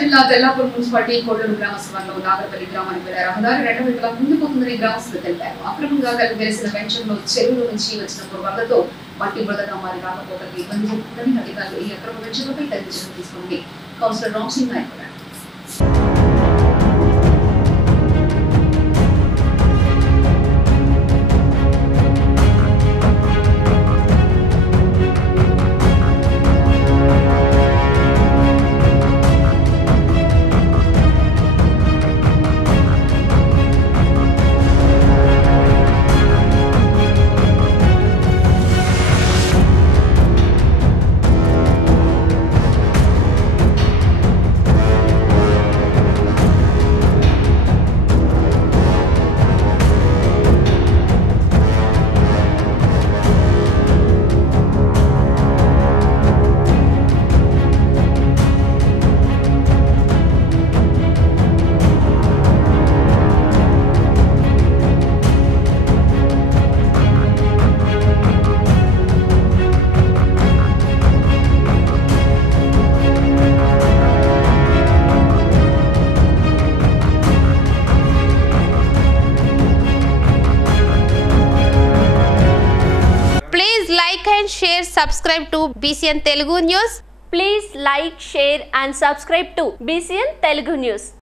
జిల్లా తెల్లాపూర్ మున్సిపాలిటీ కోడూరు గ్రామ శివార్లో నాగరపల్లి గ్రామానికి వెళ్లే రహదారి 2 వైపులా కుంగిపోతుందని గ్రామస్తులు తెలిపారు. అక్రమంగా వెలిసిన వెంచర్లో చెరువుల నుంచి వచ్చిన వరదతో మట్టి బురదగా మారి రాకపోకలకు ఇబ్బంది జరుగుతుందని అధికారులు ఈ అక్రమ వెంచర్లపై తగిన చర్యలు తీసుకుంది. కౌన్సిలర్ రామ్ సింగ్ నాయక్ అన్నారు. Share, subscribe to BCN Telugu News. Please like, share and subscribe to BCN Telugu News.